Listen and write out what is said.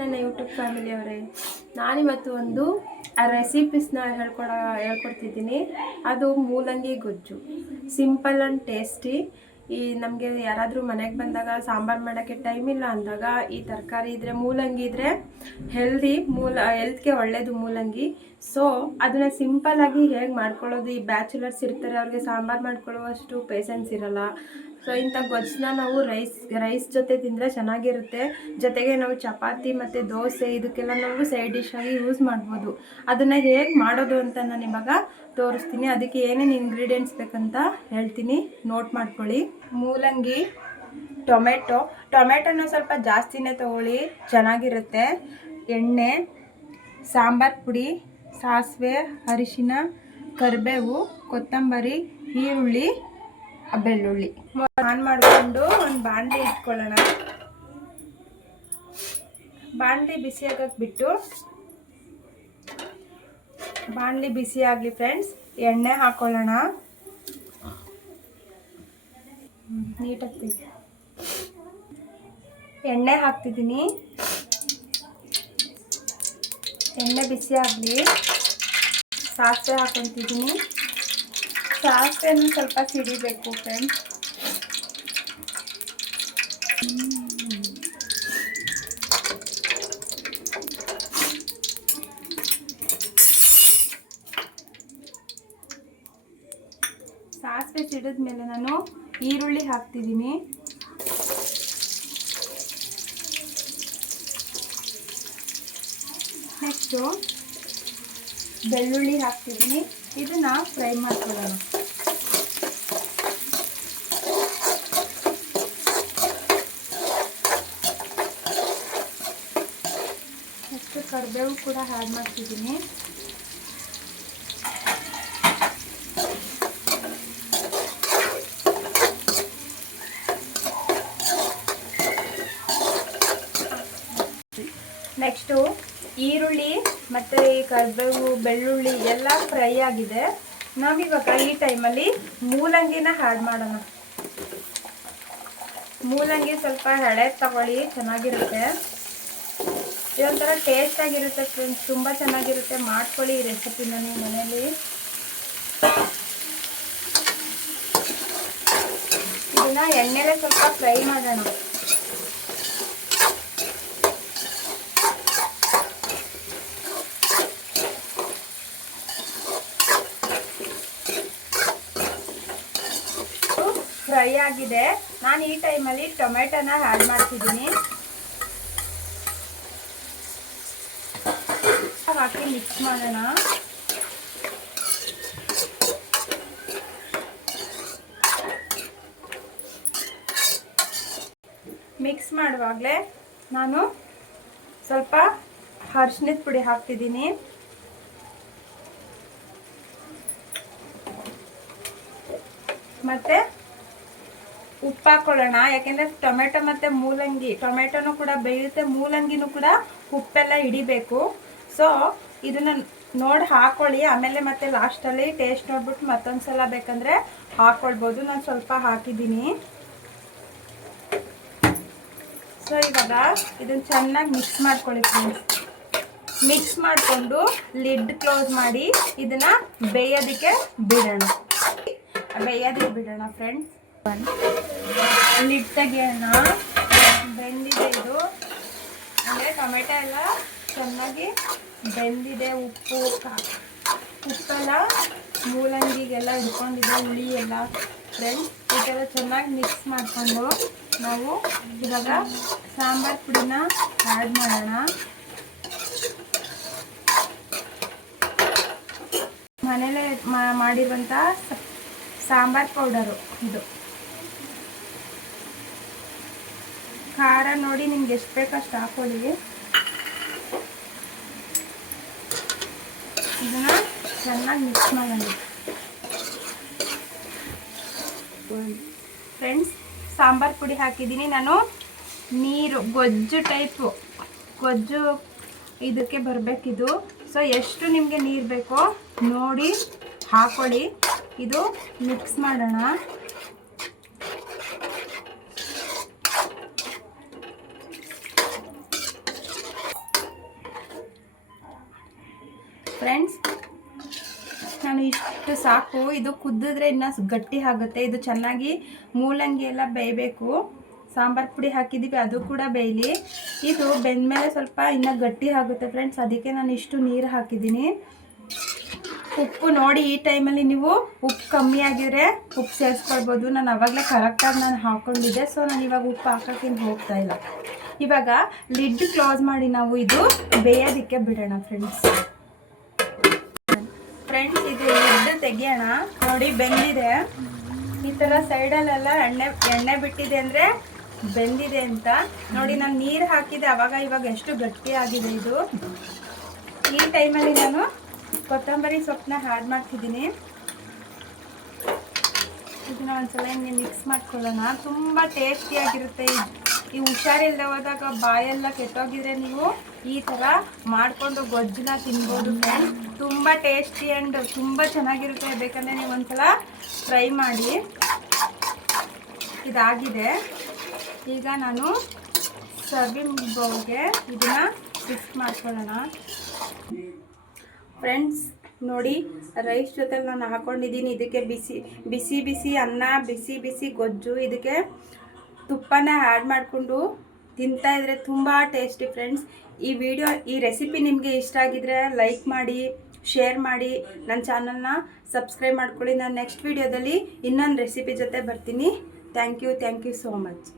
ನನ್ನ ಯೂಟ್ಯೂಬ್ ಫ್ಯಾಮಿಲಿಯವರೇ, ನಾನಿವತ್ತು ಒಂದು ರೆಸಿಪೀಸ್ನ ಹೇಳ್ಕೊಡ್ತಿದ್ದೀನಿ. ಅದು ಮೂಲಂಗಿ ಗೊಜ್ಜು. Simple and tasty. ನಮಗೆ ಯಾರಾದರೂ ಮನೆಗೆ ಬಂದಾಗ ಸಾಂಬಾರು ಮಾಡೋಕ್ಕೆ ಟೈಮ್ ಇಲ್ಲ ಅಂದಾಗ ಈ ತರಕಾರಿ ಇದ್ದರೆ, ಮೂಲಂಗಿ ಇದ್ದರೆ ಹೆಲ್ತ್ಗೆ ಒಳ್ಳೆಯದು ಮೂಲಂಗಿ. ಸೊ ಅದನ್ನು ಸಿಂಪಲ್ಲಾಗಿ ಹೇಗೆ ಮಾಡ್ಕೊಳ್ಳೋದು, ಈ ಬ್ಯಾಚುಲರ್ಸ್ ಇರ್ತಾರೆ, ಅವ್ರಿಗೆ ಸಾಂಬಾರು ಮಾಡ್ಕೊಳ್ಳುವಷ್ಟು ಪೇಷನ್ಸ್ ಇರಲ್ಲ. ಸೊ ಇಂಥ ಗೊಜ್ಜನ್ನ ನಾವು ರೈಸ್ ಜೊತೆ ತಿಂದರೆ ಚೆನ್ನಾಗಿರುತ್ತೆ. ಜೊತೆಗೆ ನಾವು ಚಪಾತಿ ಮತ್ತು ದೋಸೆ ಇದಕ್ಕೆಲ್ಲ ನಾವು ಸೈಡ್ ಡಿಶ್ ಆಗಿ ಯೂಸ್ ಮಾಡ್ಬೋದು. ಅದನ್ನು ಹೇಗೆ ಮಾಡೋದು ಅಂತ ನಾನು ಇವಾಗ ತೋರಿಸ್ತೀನಿ. ಅದಕ್ಕೆ ಏನೇನು ಇಂಗ್ರೀಡಿಯೆಂಟ್ಸ್ ಬೇಕಂತ ಹೇಳ್ತೀನಿ, ನೋಟ್ ಮಾಡ್ಕೊಳ್ಳಿ. ಮೂಲಂಗಿ, ಟೊಮೆಟೊನ ಸ್ವಲ್ಪ ಜಾಸ್ತಿನೇ ತೊಗೊಳ್ಳಿ, ಚೆನ್ನಾಗಿರುತ್ತೆ. ಎಣ್ಣೆ, ಸಾಂಬಾರು ಪುಡಿ, ಸಾಸಿವೆ, ಅರಿಶಿನ, ಕರಿಬೇವು, ಕೊತ್ತಂಬರಿ, ಈರುಳ್ಳಿ, ಬೆಳ್ಳುಳ್ಳಿ. ಆನ್ ಮಾಡಿಕೊಂಡು ಒಂದು ಬಾಣಲಿ ಇಟ್ಕೊಳ್ಳೋಣ. ಬಾಣಲಿ ಬಿಸಿ ಆಗಕ್ಕೆ ಬಿಟ್ಟು, ಬಾಣಲಿ ಬಿಸಿ ಆಗಲಿ ಫ್ರೆಂಡ್ಸ್. ಎಣ್ಣೆ ಹಾಕೊಳ್ಳೋಣ. ನೀಟಾಗಿ ಎಣ್ಣೆ ಹಾಕ್ತಿದ್ದೀನಿ. ಎಣ್ಣೆ ಬಿಸಿ ಆಗಲಿ. ಸಾಸಿವೆ ಹಾಕೊತಿದ್ದೀನಿ. ಸಾಸಿವೆನೂ ಸ್ವಲ್ಪ ಸಿಡಿಬೇಕು ಫ್ರೆಂಡ್ಸ್. ಸಾಸಿವೆ ಸಿಡಿದ ಮೇಲೆ ನಾನು ಈರುಳ್ಳಿ ಹಾಕ್ತಿದ್ದೀನಿ. ನೆಕ್ಸ್ಟು ಬೆಳ್ಳುಳ್ಳಿ ಹಾಕ್ತಿದ್ದೀನಿ. ಇದನ್ನ ಫ್ರೈ ಮಾಡ್ಕೊಳ್ಳೋಣ. ನೆಕ್ಸ್ಟ್ ಕರಿಬೇವು ಕೂಡ ಆ್ಯಡ್ ಮಾಡ್ತಿದ್ದೀನಿ. ನೆಕ್ಸ್ಟು ಈರುಳ್ಳಿ ಮತ್ತು ಈ ಕರಿಬೇವು, ಬೆಳ್ಳುಳ್ಳಿ ಎಲ್ಲ ಫ್ರೈ ಆಗಿದೆ. ನಾವಿವಾಗ ಈ ಟೈಮಲ್ಲಿ ಮೂಲಂಗಿನ ಆ್ಯಡ್ ಮಾಡೋಣ. ಮೂಲಂಗಿ ಸ್ವಲ್ಪ ಎಳೆ ತಗೊಳ್ಳಿ, ಚೆನ್ನಾಗಿರುತ್ತೆ. ಇದೊಂಥರ ಟೇಸ್ಟಾಗಿರುತ್ತೆ ಫ್ರೆಂಡ್ಸ್, ತುಂಬ ಚೆನ್ನಾಗಿರುತ್ತೆ. ಮಾಡ್ಕೊಳ್ಳಿ ಈ ರೆಸಿಪಿನ ನೀವು ಮನೇಲಿ. ಇದನ್ನು ಎಣ್ಣೆಲೆ ಸ್ವಲ್ಪ ಫ್ರೈ ಮಾಡೋಣ. ಫ್ರೈ ಆಗಿದೆ. ನಾನು ಈ ಟೈಮಲ್ಲಿ ಟೊಮೆಟೊನ ಆ್ಯಡ್ ಮಾಡ್ತಿದ್ದೀನಿ. ಹಾಕಿ ಮಿಕ್ಸ್ ಮಾಡೋಣ. ಮಿಕ್ಸ್ ಮಾಡುವಾಗಲೇ ನಾನು ಸ್ವಲ್ಪ ಅರಿಶಿನದ ಪುಡಿ ಹಾಕ್ತಿದ್ದೀನಿ. ಮತ್ತು ಉಪ್ಪು ಹಾಕೊಳ್ಳೋಣ. ಯಾಕೆಂದರೆ ಟೊಮೆಟೊ ಮತ್ತು ಟೊಮೆಟೊನೂ ಕೂಡ ಬೇಯುತ್ತೆ, ಮೂಲಂಗಿನೂ ಕೂಡ ಉಪ್ಪೆಲ್ಲ ಹಿಡಿಬೇಕು. ಸೊ ಇದನ್ನು ನೋಡಿ ಹಾಕೊಳ್ಳಿ. ಆಮೇಲೆ ಮತ್ತೆ ಲಾಸ್ಟಲ್ಲಿ ಟೇಸ್ಟ್ ನೋಡ್ಬಿಟ್ಟು ಮತ್ತೊಂದು ಸಲ ಬೇಕಂದರೆ ಹಾಕ್ಕೊಳ್ಬೋದು. ನಾನು ಸ್ವಲ್ಪ ಹಾಕಿದ್ದೀನಿ. ಸೊ ಇವಾಗ ಇದನ್ನು ಚೆನ್ನಾಗಿ ಮಿಕ್ಸ್ ಮಾಡ್ಕೊಳ್ಳಿ ಫ್ರೆಂಡ್ಸ್. ಮಿಕ್ಸ್ ಮಾಡಿಕೊಂಡು ಲಿಡ್ ಕ್ಲೋಸ್ ಮಾಡಿ ಇದನ್ನು ಬೇಯೋದಕ್ಕೆ ಬಿಡೋಣ ಫ್ರೆಂಡ್ಸ್. ಲಿಡ್ ತೆಗಿಯೋಣ. ಬೆಂದಿದೆ ಇದು, ಅಂದರೆ ಟೊಮೆಟೊ ಎಲ್ಲ ಚೆನ್ನಾಗಿ ಬೆಂದಿದೆ. ಉಪ್ಪೆಲ್ಲ ಮೂಲಂಗಿಗೆಲ್ಲ ಹಿಡ್ಕೊಂಡಿದೆ, ಹುಳಿ ಎಲ್ಲ ಫ್ರೆಂಡ್ಸ್. ಈ ಥರ ಚೆನ್ನಾಗಿ ಮಿಕ್ಸ್ ಮಾಡಿಕೊಂಡು ನಾವು ಇವಾಗ ಸಾಂಬಾರು ಪುಡಿನ ಆ್ಯಡ್ ಮಾಡೋಣ. ಮನೇಲೇ ಮಾಡಿರುವಂಥ ಸಾಂಬಾರು ಪೌಡರು ಇದು. ಖಾರ ನೋಡಿ ನಿಮ್ಗೆ ಎಷ್ಟು ಬೇಕೋ ಅಷ್ಟು ಹಾಕೊಳ್ಳಿ. ಇದನ್ನು ಚೆನ್ನಾಗಿ ಮಿಕ್ಸ್ ಮಾಡೋಣ ಫ್ರೆಂಡ್ಸ್. ಸಾಂಬಾರು ಪುಡಿ ಹಾಕಿದ್ದೀನಿ ನಾನು. ನೀರು ಗೊಜ್ಜು ಇದಕ್ಕೆ ಬರಬೇಕಿದು. ಸೊ ಎಷ್ಟು ನಿಮಗೆ ನೀರು ಬೇಕೋ ನೋಡಿ ಹಾಕೊಳ್ಳಿ. ಇದು ಮಿಕ್ಸ್ ಮಾಡೋಣ. ಫ್ರೆಂಡ್ಸ್ ನಾನು ಇಷ್ಟು ಸಾಕು. ಇದು ಕುದ್ದಿದ್ರೆ ಇನ್ನೂ ಗಟ್ಟಿ ಆಗುತ್ತೆ. ಇದು ಚೆನ್ನಾಗಿ ಮೂಲಂಗಿ ಎಲ್ಲ ಬೇಯಬೇಕು. ಸಾಂಬಾರು ಪುಡಿ ಹಾಕಿದ್ದೀವಿ, ಅದು ಕೂಡ ಬೇಯಲಿ. ಇದು ಬೆಂದಮೇಲೆ ಸ್ವಲ್ಪ ಇನ್ನೂ ಗಟ್ಟಿ ಆಗುತ್ತೆ ಫ್ರೆಂಡ್ಸ್. ಅದಕ್ಕೆ ನಾನು ಇಷ್ಟು ನೀರು ಹಾಕಿದ್ದೀನಿ. ಉಪ್ಪು ನೋಡಿ, ಈ ಟೈಮಲ್ಲಿ ನೀವು ಉಪ್ಪು ಕಮ್ಮಿ ಆಗಿದ್ರೆ ಉಪ್ಪು ಸೇರಿಸ್ಕೊಳ್ಬೋದು. ನಾನು ಆವಾಗಲೇ ಕರೆಕ್ಟಾಗಿ ನಾನು ಹಾಕ್ಕೊಂಡಿದ್ದೆ. ಸೊ ನಾನು ಇವಾಗ ಉಪ್ಪು ಹಾಕೋಕ್ಕೇನು ಹೋಗ್ತಾ ಇಲ್ಲ. ಇವಾಗ ಲಿಡ್ ಕ್ಲೋಸ್ ಮಾಡಿ ನಾವು ಇದು ಬೇಯೋದಕ್ಕೆ ಬಿಡೋಣ ಫ್ರೆಂಡ್ಸ್. ಇದು ಲಿಡ್ ತೆಗಿಯೋಣ. ನೋಡಿ ಬೆಂದಿದೆ. ಈ ಥರ ಸೈಡಲ್ಲೆಲ್ಲ ಎಣ್ಣೆ ಬಿಟ್ಟಿದೆ ಅಂದರೆ ಬೆಂದಿದೆ ಅಂತ ನೋಡಿ. ನಾನು ನೀರು ಹಾಕಿದೆ ಇವಾಗ ಎಷ್ಟು ಗಟ್ಟಿ ಆಗಿದೆ ಇದು. ಈ ಟೈಮಲ್ಲಿ ನಾನು ಕೊತ್ತಂಬರಿ ಸೊಪ್ಪನ್ನ ಆ್ಯಡ್ ಮಾಡ್ತಿದ್ದೀನಿ. ಇದನ್ನ ಒಂದ್ಸಲ ಹಿಂಗೆ ಮಿಕ್ಸ್ ಮಾಡ್ಕೊಳ್ಳೋಣ. ತುಂಬ ಟೇಸ್ಟಿಯಾಗಿರುತ್ತೆ. ಈ ಹುಷಾರಿಲ್ಲದೆ ಹೋದಾಗ ಬಾಯೆಲ್ಲ ಕೆಟ್ಟೋಗಿದ್ರೆ ನೀವು ಈ ಥರ ಮಾಡಿಕೊಂಡು ಗೊಜ್ಜನ್ನ ತಿನ್ಬೋದು ಫ್ರೆಂಡ್ಸ್. ತುಂಬ ಟೇಸ್ಟಿ ಆ್ಯಂಡ್ ತುಂಬ ಚೆನ್ನಾಗಿರುತ್ತೆ. ಬೇಕಂದರೆ ನೀವು ಒಂದ್ಸಲ ಟ್ರೈ ಮಾಡಿ. ಇದಾಗಿದೆ. ಈಗ ನಾನು ಸರ್ವಿಂಗ್ ಬೌಲ್ಗೆ ಇದನ್ನು ಶಿಫ್ಟ್ ಮಾಡ್ಕೊಳ್ಳೋಣ ಫ್ರೆಂಡ್ಸ್. ನೋಡಿ, ರೈಸ್ ಜೊತೆ ನಾನು ಹಾಕ್ಕೊಂಡಿದ್ದೀನಿ. ಇದಕ್ಕೆ ಬಿಸಿ ಬಿಸಿ ಅನ್ನ, ಬಿಸಿ ಬಿಸಿ ಗೊಜ್ಜು, ಇದಕ್ಕೆ ತುಪ್ಪನ ಆ್ಯಡ್ ಮಾಡಿಕೊಂಡು ತಿಂತಾಯಿದ್ರೆ ತುಂಬ ಟೇಸ್ಟಿ ಫ್ರೆಂಡ್ಸ್. ಈ ರೆಸಿಪಿ ನಿಮಗೆ ಇಷ್ಟ ಆಗಿದ್ರೆ ಲೈಕ್ ಮಾಡಿ, ಶೇರ್ ಮಾಡಿ, ನನ್ನ ಚಾನಲ್ನ ಸಬ್ಸ್ಕ್ರೈಬ್ ಮಾಡ್ಕೊಳ್ಳಿ. ನಾನು ನೆಕ್ಸ್ಟ್ ವೀಡಿಯೋದಲ್ಲಿ ಇನ್ನೊಂದು ರೆಸಿಪಿ ಜೊತೆ ಬರ್ತೀನಿ. Thank you so much.